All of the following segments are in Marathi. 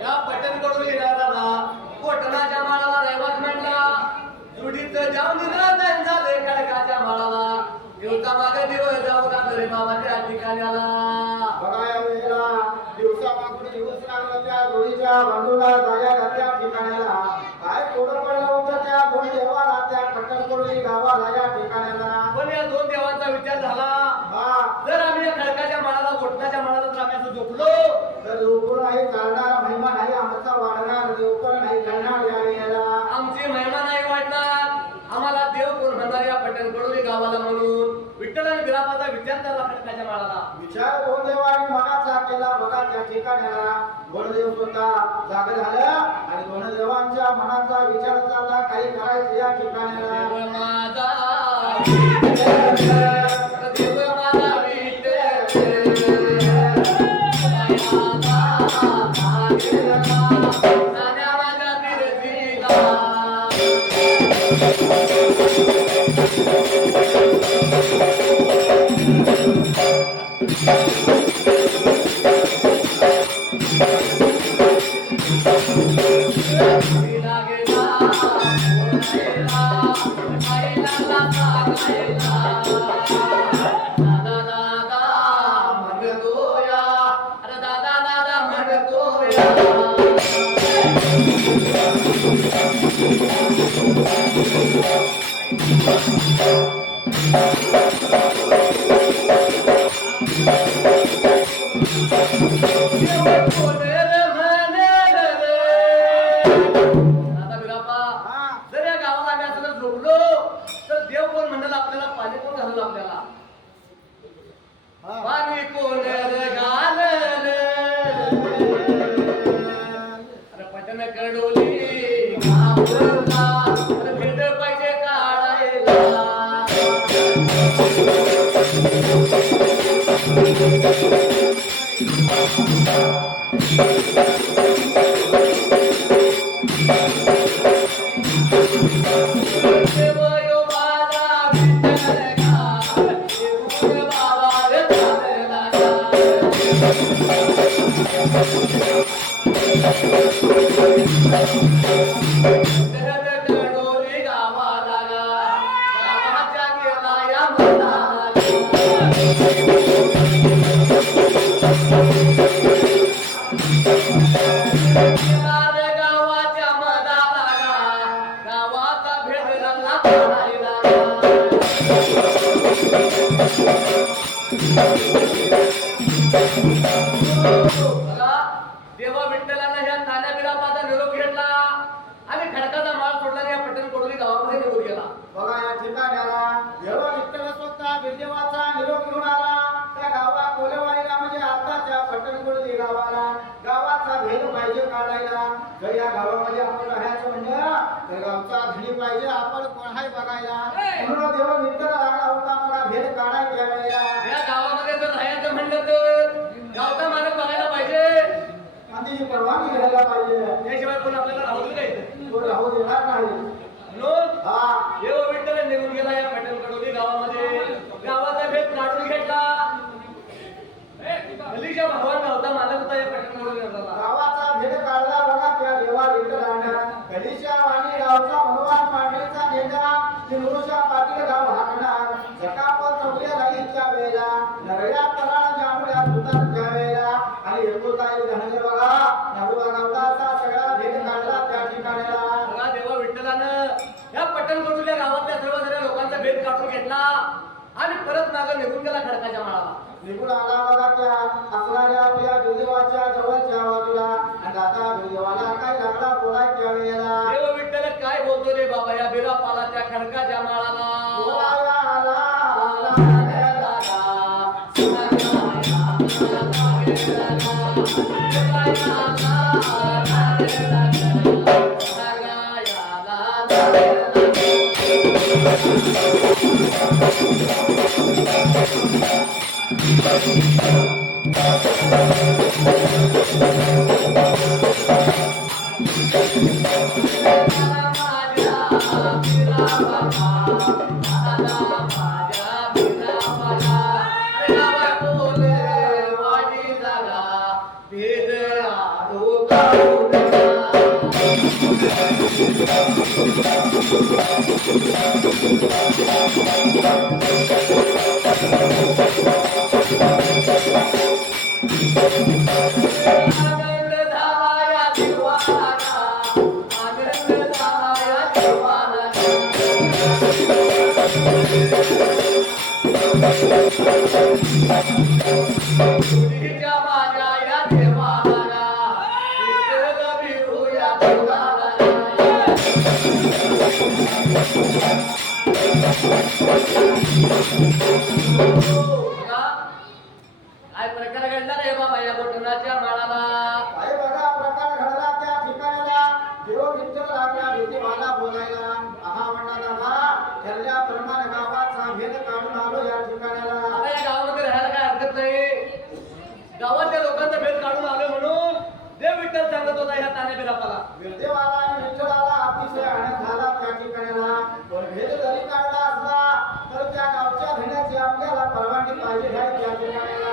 या पटण कडून येणारा कोटणाच्या पटणकोडी गावाला या ठिकाणाला पण या दोन देवांचा विचार झाला. जर आम्ही या खडकाच्या माळाला गोठणाच्या माळाला जर आम्ही असं झोपलो तर झोपून नाही चालणार, महिमा नाही आमचा वाढणार, देव पण नाही घडणार या वेळेला. आमची महिमा नाही वाढणार, आम्हाला देव कोण म्हणणार या पटणकोडी गावाला म्हणून विठ्ठल आणि बिरापाचा विचार झाला खडकाच्या माळाला. विचार दोन देवांनी मनाचा केला बघा त्या ठिकाणाला. दोन देव स्वतः जाग झालं आणि दोन देवांच्या मनाचा विचार चालला काही करायचं या ठिकाणाला. देव माझा देव माझा देवा विठ्ठलांना ह्या तान्या बिरापाचा निरोप घेतला आणि खडकाचा माळ सोडला या पटणकोडी गावामध्ये निघून गेला. बघा या ठिकाणाला देवा विठ्ठल स्वतः बिरदेवाचा निरोप घेऊन आला. त्या गावा कोलेवाडीला म्हणजे आताच्या पटणकोडी गावाला गावाचा भेद पाहिजे काढायला. जर या गावामध्ये आपण राहायचं म्हणलं तर गावचा धनी पाहिजे, आपण कोण आहे बघायला. म्हणून देवा विठ्ठल आला होता मला भेद काढायच्या वेळेला. या गावामध्ये जर राहायचं म्हणलं तर गावचा मालक बघायला पाहिजे, गांधीची परवानगी घ्यायला पाहिजे, त्याशिवाय कोण आपल्याला राहू द्यायचं तो राहू देणार नाही. म्हणून देव विठ्ठल निघून गेला या पटणकोडी गावामध्ये. गावाचा भेद काढून घेतला. अलीच्या भावाला होता मालक होता या पटणकोडी गावाचा भेद काढला बघा त्या देवा विठ्ठलानं. कधीच्या आणि गावचा भगवान पांढरीचा नेता सिंधुच्या पाटील गाव हाकणार. झकापत चौल्या राईच्या वेळेला नगऱ्या पराळ जांभळ्या सुतांच्या वेळेला आणि एकुलताई धनगर बघा नवरा गावचा सगळा भेद काढला त्या ठिकाणाला. बघा देवा विठ्ठलानं या पटणकोडीच्या गावातल्या सर्व साऱ्या लोकांचा भेद काढून घेतला आणि परत मागे निघून गेला खडकाच्या माळाला. निघून आला बघा त्या असणाऱ्या आपल्या दुर्देवाच्या जवळच्या बाजूला आणि दादा दुर्देवाला काय लागला बोलायच्या वेळेला. देव विठ्ठल काय बोलतो रे बाबा या बिरापाला त्या खडकाच्या माळाला. Thank you. तुझीच्या माझ्या या देवाला विठ्ठल भिरूया देवाला. काय प्रकार घडला रे बाबा या बोटनाच्या माळाला. काय बघा प्रकार घडला त्या ठिकाणाला. देव विठ्ठल लागला भीतीवाला बोलायला. आहा म्हणणारा ठरल्या प्रमाणे गावाचा भेद काढून आलो या ठिकाणाला. आता या गावामध्ये राहायला काय हरकत नाही. गावातल्या लोकांचा भेद काढून आलो म्हणून देव विठ्ठल सांगत होता ह्या ताने बिरापाला. देवाला आणि विठ्ठलाला अतिशय आनंद झाला त्या ठिकाणाला. पण भेद जरी काढला असला तर त्या गावच्या घेण्याची आपल्याला परवानगी पाहिजे आहे त्या ठिकाणाला.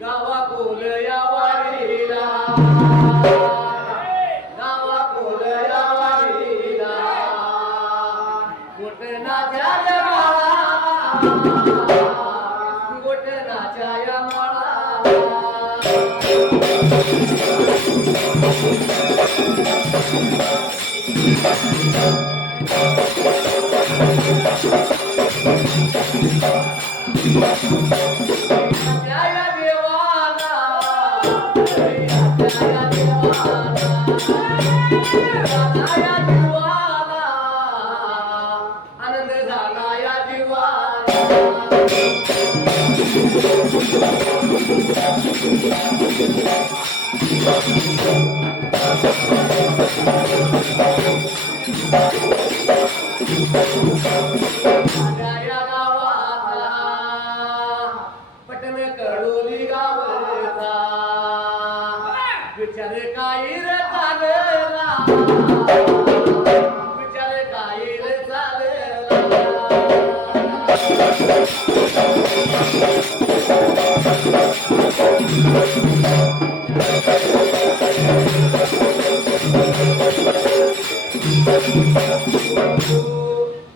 गावा कोल या वाडीला, गावा कोल या वाडीला, गोठणाच्या या माळा, गोठणाच्या या माळा. जय देवाला, जय देवाला, जय देवाला, आनंद झाला या जीवाला. या गावाला पटन कडोली गावचा विचार काही रे चालेला, विचार काही रे चालेला.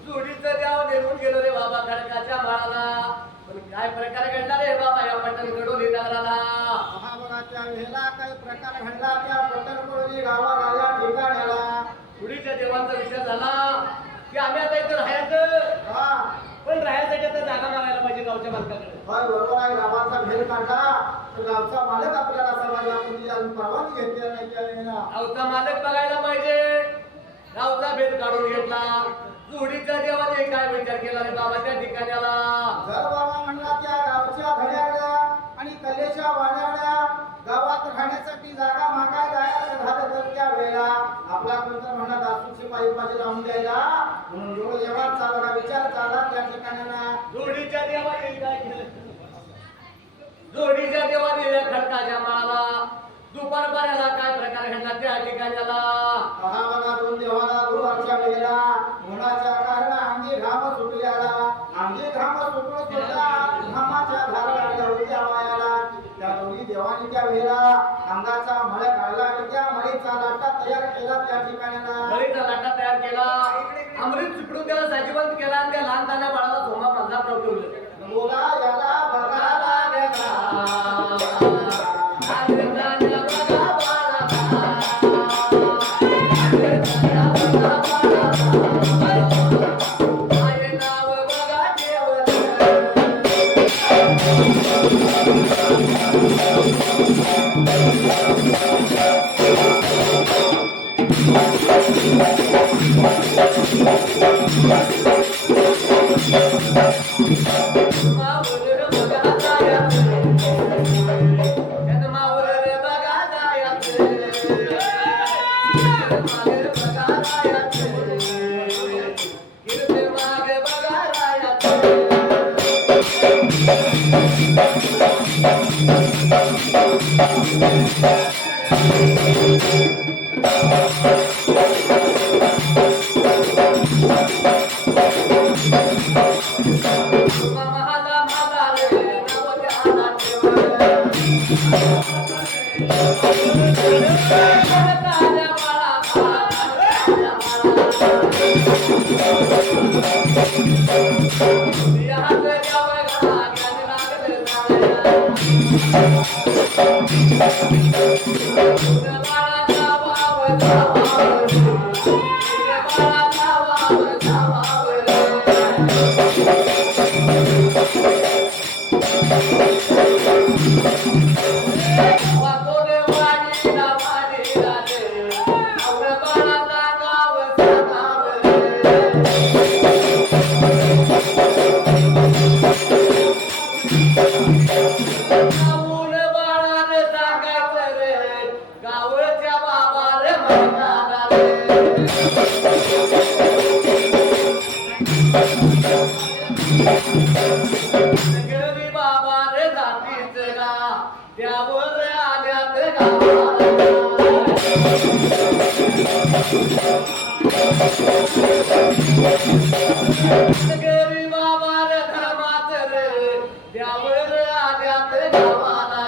जोडीचं द्याव नेऊन गेलो रे बाबा खडकाच्या माळाला. पण काय प्रकार घडला रे बाबा या पटण कडोली नगराला. हा बघा त्या वेळेला काही प्रकार घडला त्या पटणकोळी गावाला या ठिकाणाला. जोडीच्या देवांचा विचार झाला की आम्ही आता इथं राहायचं, हा पण राहायसाठी आता जागा मागायला पाहिजे गावच्या मालकाकडे. होय बरोबर आहे. गावाचा भेद काढला तर गावचा मालक आपल्याला समाजा आपण अजून परवानगी घेतली नाही त्या वेळेला. गावचा मालक बघायला पाहिजे. गावचा भेद काढून घेतला. जोडीच्या देवाने काय विचार केला रे बाबा त्या ठिकाणाला. जर बाबा म्हणला त्या गावच्या घड्याळ्या आणि कलेच्या वाड्याळ्या गावात राहण्यासाठी जागा मागायला जायचं झालं तर त्या वेळेला आपला कोणता म्हणला दासूची पायी पाहिजे लावून द्यायला म्हणून एवढं जेव्हा बघा विचार चालला त्या ठिकाणाला. जोडीच्या देवाने काय केलं. जोडीच्या देवाने या खडकाच्या माळाला दुपारपर्यंत काय प्रकार घडला त्या ठिकाणाला. पहा बघा दोन देवाला गुरुवारच्या वेळेला उन्हाच्या कारण अंगी घाम सुटल्याला. अंगी घाम सुटून सुद्धा घामाच्या धारा लागल्या होत्या वायाला. त्या दोन्ही देवानी त्या वेळेला अंगाचा मळ काढला आणि त्या मळीचा लाटा तयार केला त्या ठिकाणाला. बळीचा लाटा तयार केला. अमृत चिपडून त्याला साजीवंत केला आणि त्या लहान तान्या बाळाला सोमा पंधरा ठेवलं. बोला याला बघायला Yeah. गरी बाबा रे जातीच गा त्यावर आल्यात गावाला गरी बाबा रे धर्माच रे त्यावर आल्यात गावाला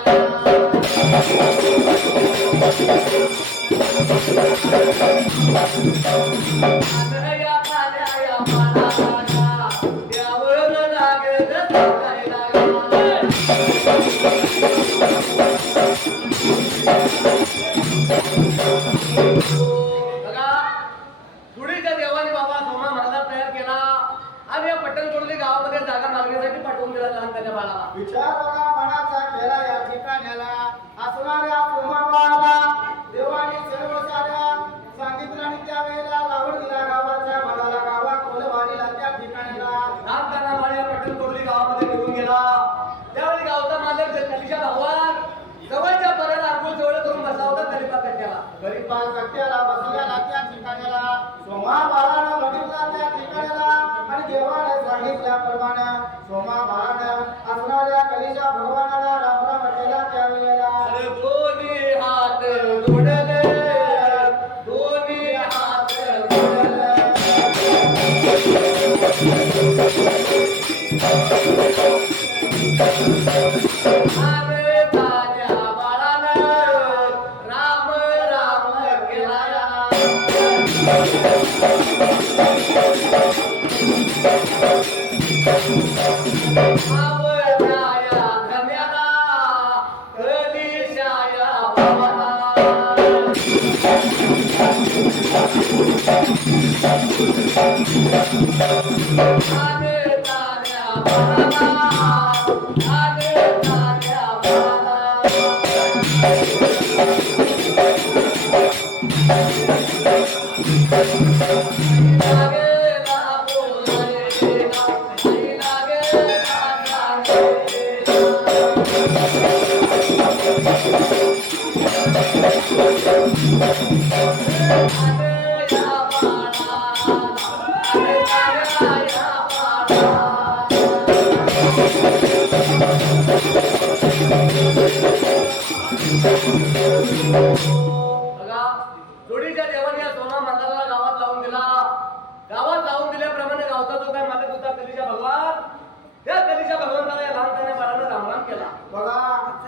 आनया खाल्या पाण्याला त्यावर लागेल सांगायला बघा सुडीच्या देवाने बाबा सोमा महाराज तयार केला आणि या पट्टणकोडली गावामध्ये जागा मागण्यासाठी पाठवून दिला लहान त्याच्या बाळाला विचार बघा मनाचा केला या ठिकाण्याला असणाऱ्या सोमाबाळाला देवाने सर्व साऱ्या सांगितलं आणि त्यावेळेला लावून दिला गावाच्या मनाला गावा कोलवाडीला त्या ठिकाणीला लहान त्यांना बाळ या पट्टणकोडली गावामध्ये निघून गेला त्यावेळी गावचा मालक कलिशा भगवान जवळच्या पर्याला अंघोळ जवळ करून बसला होता गरीबा कट्ट्याला गरीबाल कट्ट्याला बसलेला त्या ठिकाण्याला सोमाबाळानं बघितला त्या ठिकाण्याला आणि देवाने सांगितल्याप्रमाणे सोमाबाळानं असणाऱ्या कलिशा भगवानाला रामराम केला त्यावेळेला अरे दोन्ही हात जोडले दोन्ही हात जोडले अरे ताज्या बाळानं राम राम केला आवडणाऱ्या धम्याला कलिशाया भावाला आने ताऱ्या बाळाला आने ताऱ्या बाळाला लागेला बोलायला लागेला बघा जोडीच्या देवाने या सोना माताला गावात लावून दिला गावात लावून दिल्याप्रमाणे गावचा जो काय मालक होता कलिशा भगवान त्या कलिशा भगवंताला या लहानपणी बाळानं रामराम केला बघा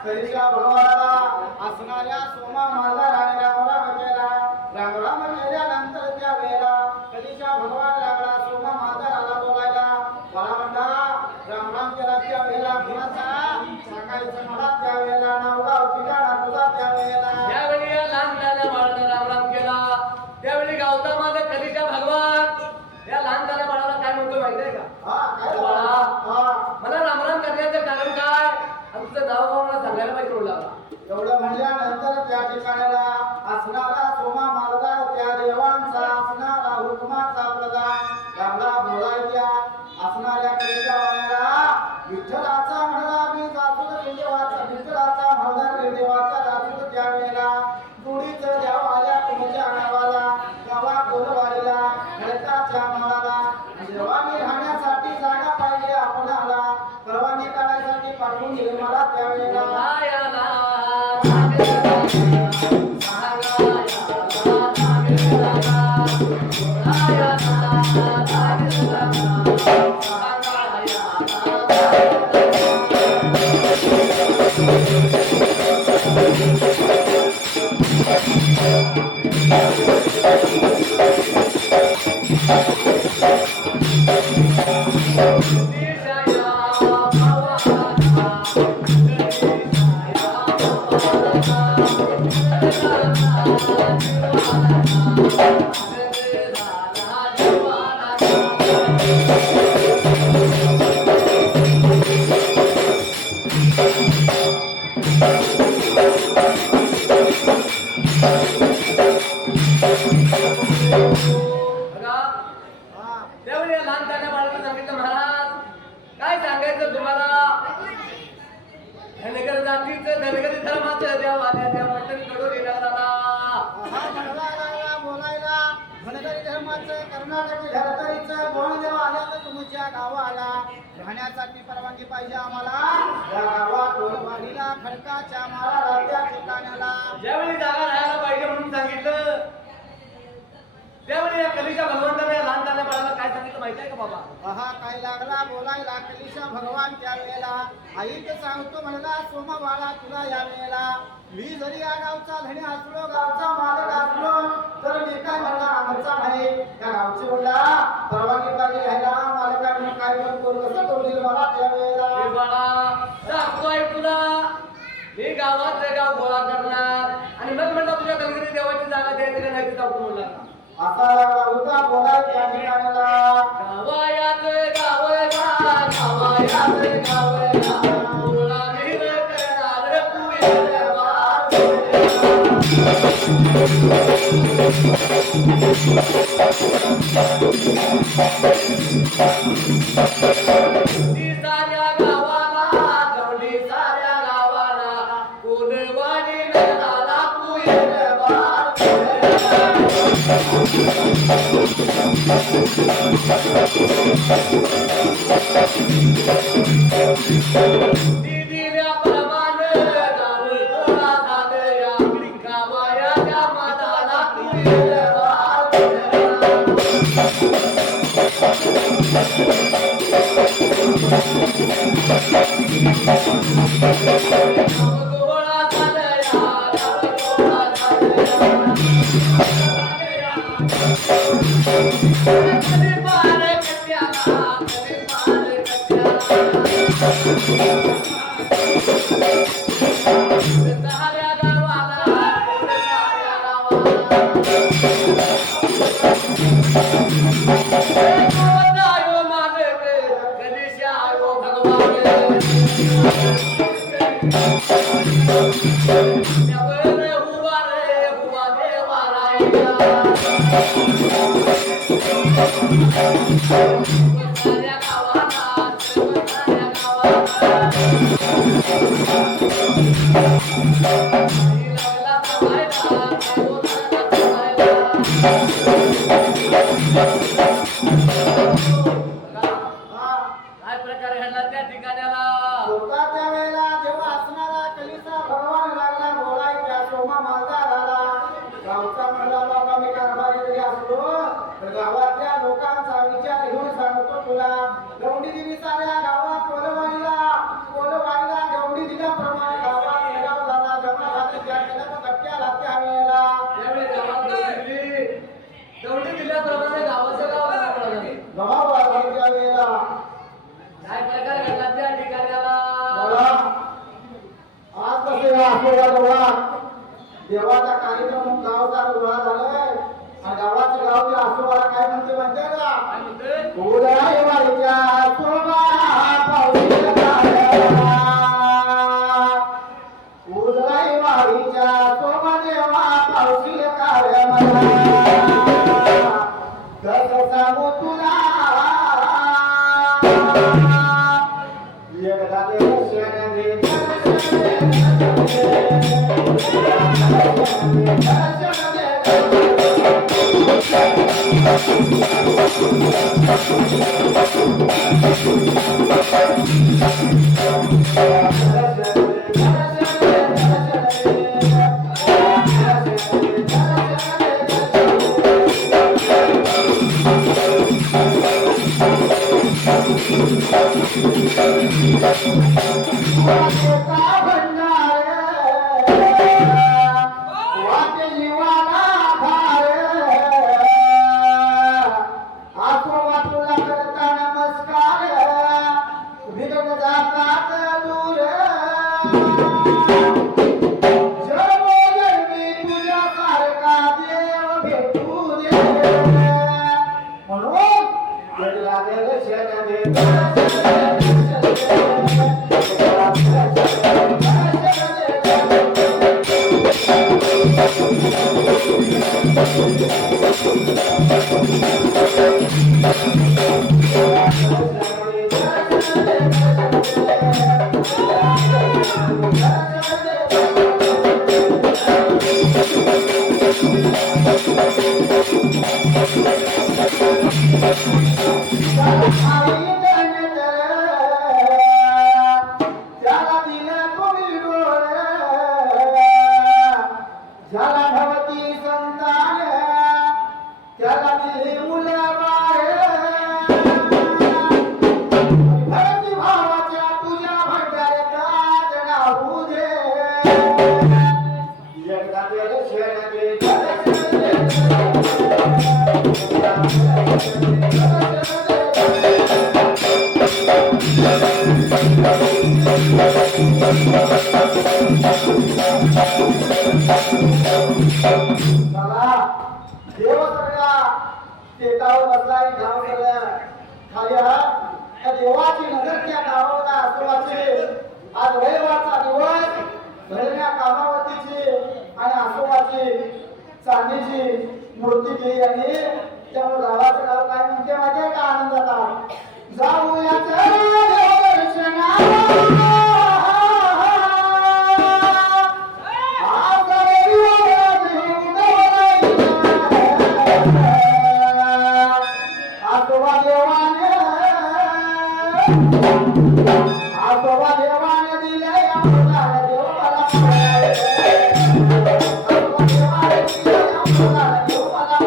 कलिशा भगवानाला असणाऱ्या सोमा माझा रामराम केला रामराम केल्यानंतर त्या वेळेला कलिशा भगवान लागला सोमा माझा बोलायला मला म्हणला रामराम केला त्या वेळेला कुणाचा सांगायचं मला त्या वेळेला नावगाव ठिकाणा तुझा त्या वेळेला त्यावेळी या लहानपणाच्या बाळानं रामराम केला त्यावेळी गावचा मालक कलिशा भगवान या लहानपणाच्या बाळाला काय म्हणतो माहिती आहे का हा काय बाळा हा मला रामराम करण्याचं कारण काय आणि तुझं नाव मला सांगायला पाहिजे रोडला एवढं म्हणल्यानंतर त्या ठिकाणाला असणारा सोमा मार्गा त्या देवांचा असणारा हुकमाचा प्रधान रामला बोलायच्या असणाऱ्या कलिशावाला विठ्ठलाचा म्हणला मी जासून देवाचा विठ्ठलाचा म्हणला देवाचा जासून त्या वेळेला जोडीचं देव आल्या तुमच्या नावाला गावा कोलवाडीला खडकाच्या माळाला देवानी राहण्यासाठी जागा पाहिजे आपणाला परवानगी काढायसाठी पाठवून दिले मला त्यावेळेला त्यावेळी लहान त्याच्या बाळाला सांगितलं महाराज काय सांगायचं तुम्हाला धनगर जातीचं धनगरी धर्माचं देव आल्या त्या पटकन कडून येणारा बोलायला धनगरी धर्माचं कर्नाटकी धरतरीचं दोन देव आल्या तर तुमच्या गावाला राहण्यासाठी परवानगी परवानगी पाहिजे आम्हाला या गावात कोलवाडीला खडकाच्या माळाला त्या ठिकाणाला ज्यावेळी जागा राहायला पाहिजे म्हणून सांगितलं त्यावेळी या कलिशा भगवंताने लहानताना बाळाला काय सांगितलं माहिती आहे का बाबा? पहा काय लागला बोलायला कलिशा भगवान त्या वेळेला आईच सांगतो म्हणला सोमा बाळा तुला या वेळेला मी जरी या गावचा धनी असलो गावचा मालक असलो तर मी काय म्हणला आमचा नाही त्या गावचे बोलला परवानगी पाहिजे ह्याला मालकाने काय पण करू कसं करू दिलं मला त्या वेळेला हे बाळा सांगतोय तुला मी गावात गाव गोळा करणार आणि मग म्हणलं तुझ्या गंगरी देवाची जागा द्यायची का नाही ते सांगतो म्हणला असा लागला होता बोलाय त्या ठिकाणाला गावायात गावया गावायात गावया तुला वीर करणार तू ती साऱ्या गावाला गवडी साऱ्या गावाला कोलवाडी नळाला तू दिल्या प्रमाण गाव गोळा झालया गावाया माताला गोळा झालया गोळा झालया पार कट्याला साऱ्या गावाला साऱ्या गावाला मालक कलिशायो भगवान हुआ रे हुआ देवाराया साऱ्या गावाला साऱ्या गावाला काय प्रकारे घडला त्या ठिकाणाला होता त्या वेळेला जेव्हा असणारा कलिसा भगवान लागला बोलाय त्या सोमा माझा झाला गावचा म्हणला बाबा मी कारभारी जरी असलो तर गावातल्या लोकांचा विचार घेऊन सांगतो तुला गवंडी दिली साऱ्या गावात कोलवाडीला गवंडी दिल्याप्रमाणे गावात निघाव झाला जमा झाले त्या केल्या धक्क्याला त्या वेळेला त्यावेळी गावात दिली तेवढी दिल्याप्रमाणे गावाचं गाव गमाव झाला त्या वेळेला काय प्रकार घडला त्या ठिकाणाला बोला आज कसे आशीर्वाद देवाचा कार्यक्रम गावचा गोळा झालाय आणि गावाचं गाव ते आशीर्वाद काय म्हणते माहिती आहे का काय म्हणते उदय वारीच्या सोमा पाऊस उदय वारीच्या सोमा देवा पाऊस कार्य मला कसं सांगू तुला एकदा दर्शन दे मला देव सगळ्या टेकावर बसलाय गाव सगळ्या खाली त्या देवाची नजर त्या गावावर आसोबाची आज रविवारचा दिवस भरण्या कामावतीची आणि आसोबाची चांदीची मूर्ती केली आणि त्यामुळे गावाचं गाव काय म्हणते माहितीये का आनंदात जाऊया आजोबा देवाने दिले आम्हाला देव मला आजोबा देवाने दिले आम्हाला देव मला